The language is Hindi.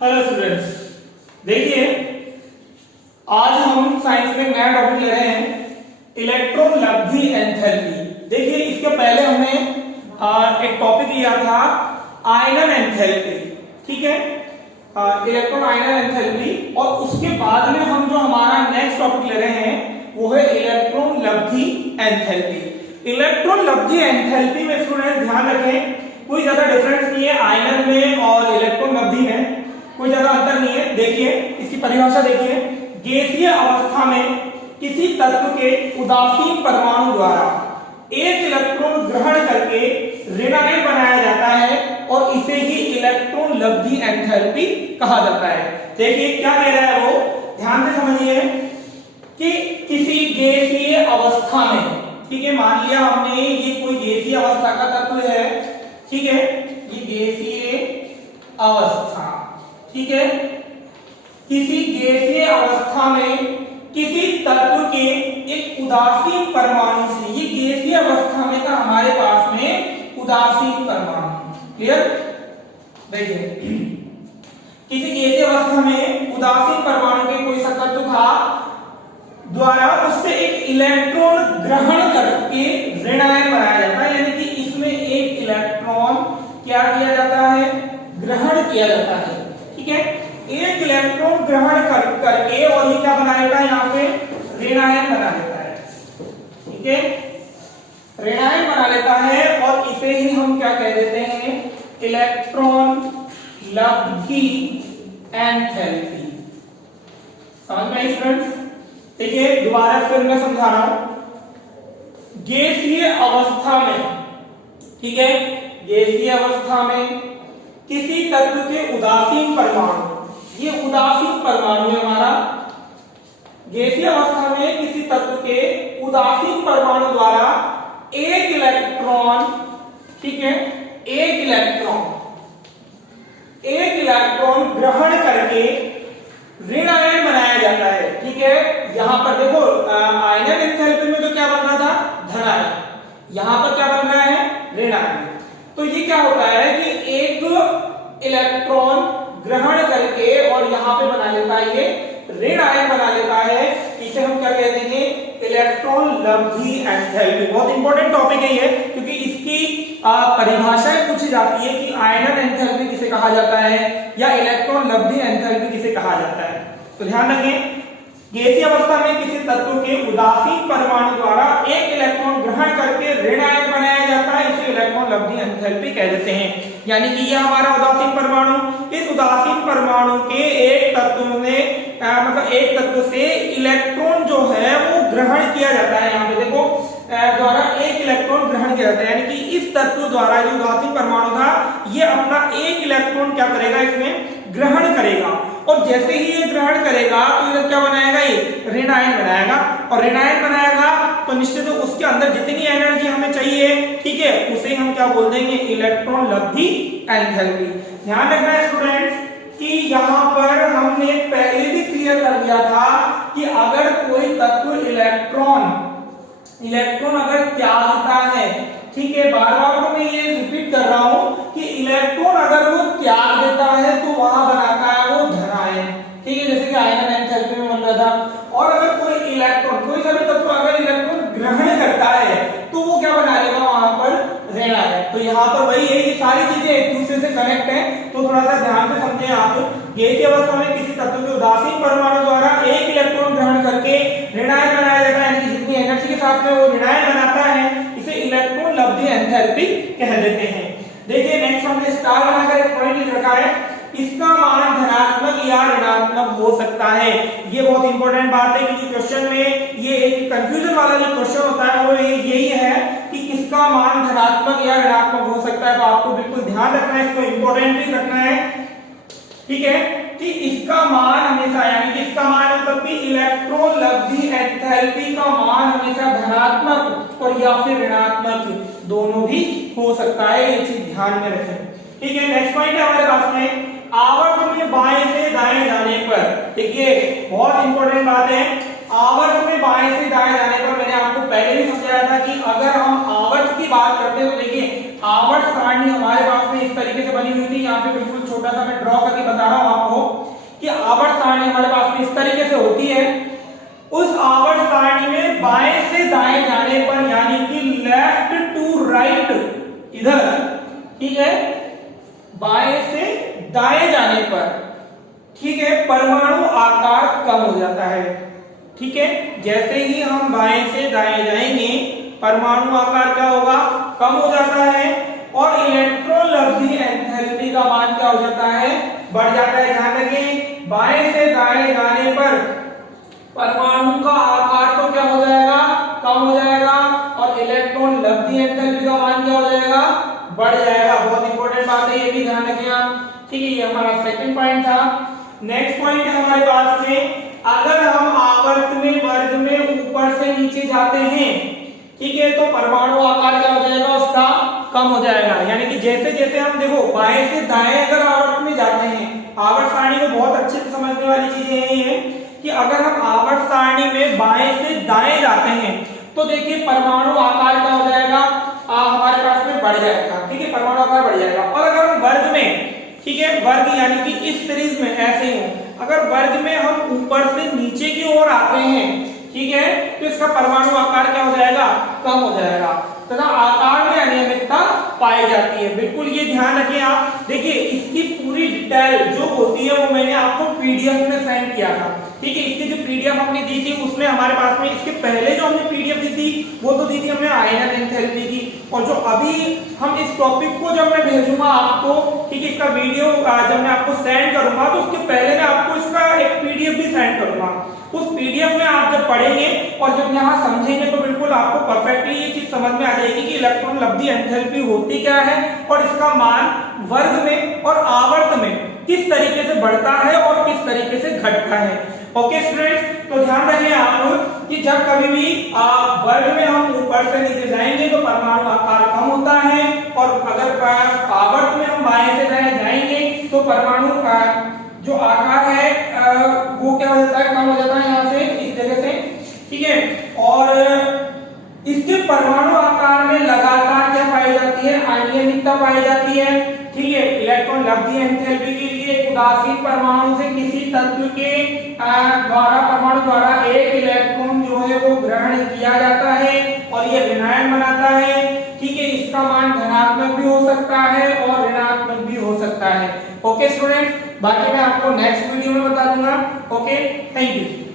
हेलो स्टूडेंट्स, देखिए आज हम साइंस में नया टॉपिक ले रहे हैं इलेक्ट्रोलब्धि एंथैल्पी। देखिए इसके पहले हमने एक टॉपिक लिया था आयनन एंथैल्पी, ठीक है, इलेक्ट्रॉन आयनन एंथैल्पी। और उसके बाद में हम जो हमारा नेक्स्ट टॉपिक ले रहे हैं वो है इलेक्ट्रोलब्धि एंथैल्पी। इलेक्ट्रोलब्धि एंथैल्पी में स्टूडेंट्स ध्यान रखें, कोई ज्यादा डिफरेंस नहीं है आयनन में और इलेक्ट्रोलब्धि में, कोई ज्यादा अंतर नहीं है। देखिए इसकी परिभाषा देखिए, गैसीय अवस्था में किसी तत्व के उदासीन परमाणु द्वारा एक इलेक्ट्रॉन ग्रहण करके ऋणायन बनाया जाता है और इसे ही इलेक्ट्रोलब्धि एंथैल्पी कहा जाता है। देखिए क्या कह रहा है वो, ध्यान से समझिए कि किसी गैसीय अवस्था में, ठीक है, मान लिया हमने ये कोई गैसीय अवस्था का तत्व है, ठीक है, ये गैसीय अवस्था, ठीक है, किसी गैसीय अवस्था में किसी तत्व के एक उदासीन परमाणु से, ये गैसीय अवस्था में था हमारे पास में उदासीन परमाणु, क्लियर। देखिए किसी गैसीय अवस्था में उदासीन परमाणु के कोई सा तत्व था द्वारा उससे एक इलेक्ट्रॉन ग्रहण करके ऋणायन बनाया जाता है, यानी कि इसमें एक इलेक्ट्रॉन क्या किया जाता है, ग्रहण किया जाता है, ठीक है, एक इलेक्ट्रॉन ग्रहण करके और ये क्या बना लेता है, यहाँ पे ऋणायन बना लेता है, ठीक है, ऋणायन बना लेता है और इसे ही हम क्या कह देते हैं, इलेक्ट्रॉन लब्धि एंथैल्पी। समझ में आई स्टूडेंट्स? देखिए दोबारा फिर मैं समझा रहा हूं, गैसीय अवस्था में, ठीक है, गैसीय अवस्था में किसी तत्व के उदासीन परमाणु, ये उदासीन परमाणु है हमारा, गैसीय अवस्था में किसी तत्व के उदासीन परमाणु द्वारा एक इलेक्ट्रॉन, ठीक है, एक इलेक्ट्रॉन ग्रहण करके ऋणायन बनाया जाता है, ठीक है। यहां पर देखो आयनन एंथैल्पी में तो क्या बन रहा था, धनायन, यहां पर क्या बन रहा है, ऋणायन। तो ये क्या होता है कि एक इलेक्ट्रॉन ग्रहण करके और यहां पे बना लेता है, ये ऋण आयन बना लेता है, इसे हम क्या कह देंगे, इलेक्ट्रोलब्धि एंथैल्पी। बहुत इंपॉर्टेंट टॉपिक है ये, क्योंकि इसकी परिभाषाएं पूछी जाती है कि आयनन एंथैल्पी किसे कहा जाता है या इलेक्ट्रोलब्धि एंथैल्पी किसे कहा जाता है। तो ध्यान रखें, गैसीय अवस्था में किसी तत्व के उदासीन परमाणु द्वारा एक इलेक्ट्रॉन ग्रहण करके ऋण आयन बनाया जाता है, इसे इलेक्ट्रोलब्धि एंथैल्पी कह देते हैं। यानी कि यह हमारा उदासीन परमाणु, इस उदासीन परमाणु के एक तत्व में मतलब एक तत्व से इलेक्ट्रॉन जो है वो ग्रहण किया जाता है, यहाँ पे देखो द्वारा एक इलेक्ट्रॉन ग्रहण किया जाता है, यानी कि इस तत्व द्वारा जो उदासीन परमाणु था ये अपना एक इलेक्ट्रॉन क्या करेगा, इसमें ग्रहण करेगा, और जैसे ही ये ग्रहण करेगा तो ये क्या बनाएगा, ये ऋण आयन बनाएगा, और ऋण आयन बनाएगा तो निश्चित तो उसके अंदर जितनी एनर्जी हमें चाहिए, ठीक है, उसे हम क्या बोल देंगे, इलेक्ट्रोलब्धि एंथैल्पी। ध्यान रखना है स्टूडेंट्स कि यहाँ पर हमने पहले भी क्लियर कर दिया था कि अगर कोई तत्व इलेक्ट्रॉन अगर त्यागता है, ठीक है, बार बार तो मैं ये रिपीट कर रहा हूं कि इलेक्ट्रॉन अगर वो त्याग देता है तो वहां बनाता है वो धनायन, ठीक है, जैसे कि आयनन एंथैल्पी में बन रहा था। और अगर कोई इलेक्ट्रॉन, कोई सा भी तत्व अगर इलेक्ट्रॉन ग्रहण करता है तो वो क्या बना लेगा, वहां पर ऋण आयन। तो यहाँ पर वही है, ये सारी चीजें एक दूसरे से कनेक्ट है, तो थोड़ा सा ध्यान से समझें आप। गैसीय अवस्था में किसी तत्व के उदासीन परमाणु द्वारा एक इलेक्ट्रॉन ग्रहण करके ऋण आयन बनाया जाता है, यानी कि जितनी एनर्जी के साथ में वो ऋण आयन बनाता है, इसे इलेक्ट्रोलब्धि एंथैल्पी कह देते हैं। देखिए नेक्स्ट हमने स्टार बनाकर एक पॉइंट लिख रखा है, इसका मान धनात्मक या ऋणात्मक हो सकता है। ये बहुत इंपॉर्टेंट बात है, क्योंकि क्वेश्चन में ये एक कंफ्यूजन वाला जो क्वेश्चन होता है वो यही है कि किसका मान धनात्मक या ऋणात्मक हो सकता है। तो आपको बिल्कुल ध्यान रखना है, इसको इंपॉर्टेंट भी रखना है, ठीक है, कि इसका मान हमेशा, यानी कि इसका मान मतलब कि इलेक्ट्रोलब्धि एंथैल्पी का मान हमेशा धनात्मक और या फिर ऋणात्मक दोनों भी हो सकता है, ये चीज ध्यान में रखें, ठीक है। नेक्स्ट पॉइंट है हमारे पास में, आवर्त में बाएं से दाएं जाने पर, देखिए बहुत इंपॉर्टेंट बात है, आवर्त में बाएं से दाएं जाने पर मैंने आपको पहले भी समझाया था कि अगर हम आवर्त की बात करते हैं तो देखिए आवर्त सारणी हमारे पास में इस तरीके से बनी हुई थी, यहाँ पे बिल्कुल छोटा सा मैं ड्रॉ करके बता रहा हूँ आपको। कि आवर्त सारणी हमारे पास में इस तरीके से होती है, उस आवर्त सारणी में बाएं से दाएं जाने पर यानी कि लेफ्ट टू राइट इधर, ठीक है, बाएं से दाएं जाने पर, ठीक है, परमाणु आकार कम हो जाता है। ठीक है, जैसे ही हम बाएं से दाएं जाएंगे परमाणु आकार क्या होगा, कम हो जाता है और इलेक्ट्रोलब्धि एंथैल्पी का मान क्या हो जाता है, बढ़ जाता है। ध्यान रखें, बाएं से दाएं जाने पर परमाणु का आकार तो क्या हो जाएगा, कम हो जाएगा और इलेक्ट्रॉन लब्धि एंथैल्पी का मान क्या हो जाएगा, बढ़ जाएगा। बहुत इंपॉर्टेंट बात है, ये भी ध्यान रखें आप। ठीक है, ये हमारा सेकंड पॉइंट था। नेक्स्ट पॉइंट है हमारे पास में, अगर हम आवर्त में वर्ग में ऊपर से नीचे जाते हैं, ठीक है, तो परमाणु आकार क्या हो जाएगा, उसका कम हो जाएगा। यानी कि जैसे जैसे हम देखो बाएं से दाएं अगर आवर्त में जाते हैं, आवर्त सारणी में बहुत अच्छे से समझने वाली चीजें यही है कि अगर हम आवर्त सारणी में बाएं से दाएं जाते हैं तो देखिए परमाणु आकार क्या हो जाएगा, हमारे पास में बढ़ जाएगा। ठीक है, परमाणु आकार बढ़ जाएगा। और अगर हम वर्ग में, ठीक है, वर्ग यानी कि इस सीरीज में ऐसे ही हो, अगर वर्ग में हम ऊपर से नीचे की ओर आते हैं, ठीक है, तो इसका परमाणु आकार क्या हो जाएगा, कम हो जाएगा तथा आकार में अनियमितता पाई जाती है। बिल्कुल ये ध्यान रखें आप। देखिए इसकी पूरी डिटेल जो होती है वो मैंने आपको पीडीएफ में सेंड किया था। ठीक है, इसकी जो पीडीएफ हमने दी थी उसमें हमारे पास में इसके पहले जो हमने पीडीएफ दी थी वो तो दी थी हमने आयनन एंथैल्पी की, और जो अभी हम इस टॉपिक को जब मैं भेजूंगा आपको, ठीक है, इसका वीडियो जब मैं आपको सेंड करूंगा तो उसके पहले मैं आपको इसका एक पीडीएफ भी सेंड करूंगा। उस पीडीएफ में आप जब पढ़ेंगे और जब यहाँ समझेंगे तो बिल्कुल आपको परफेक्टली ये चीज समझ में आ जाएगी कि इलेक्ट्रॉन लब्धि एंथैल्पी होती क्या है और इसका मान वर्ग में और आवर्त में किस तरीके से बढ़ता है और किस तरीके से घटता है। ओके स्टूडेंट्स, तो ध्यान रखें आप कि जब कभी भी वर्ग में हम ऊपर से नीचे जाएंगे तो परमाणु आकार कम होता है और अगर आवर्त में हम बाएं से दाएं जाएंगे तो परमाणु जो आकार है वो क्या हो जाता है, कम हो जाता है यहाँ से इस जगह से। ठीक है, और इसके परमाणु आकार में लगातार क्या पाई जाती है, अनियमितता पाई जाती है। ठीक है, इलेक्ट्रॉन लब्धि एंथैल्पी के लिए उदासीन परमाणु से किसी तत्व के परमाणु द्वारा एक इलेक्ट्रॉन जो है वो ग्रहण किया जाता है और ये विनायन बनाता है। ठीक है, इसका मान धनात्मक भी हो सकता है और ऋणात्मक भी हो सकता है। ओके स्टूडेंट्स, बाकी मैं आपको नेक्स्ट वीडियो में बता दूंगा। Okay, thank you.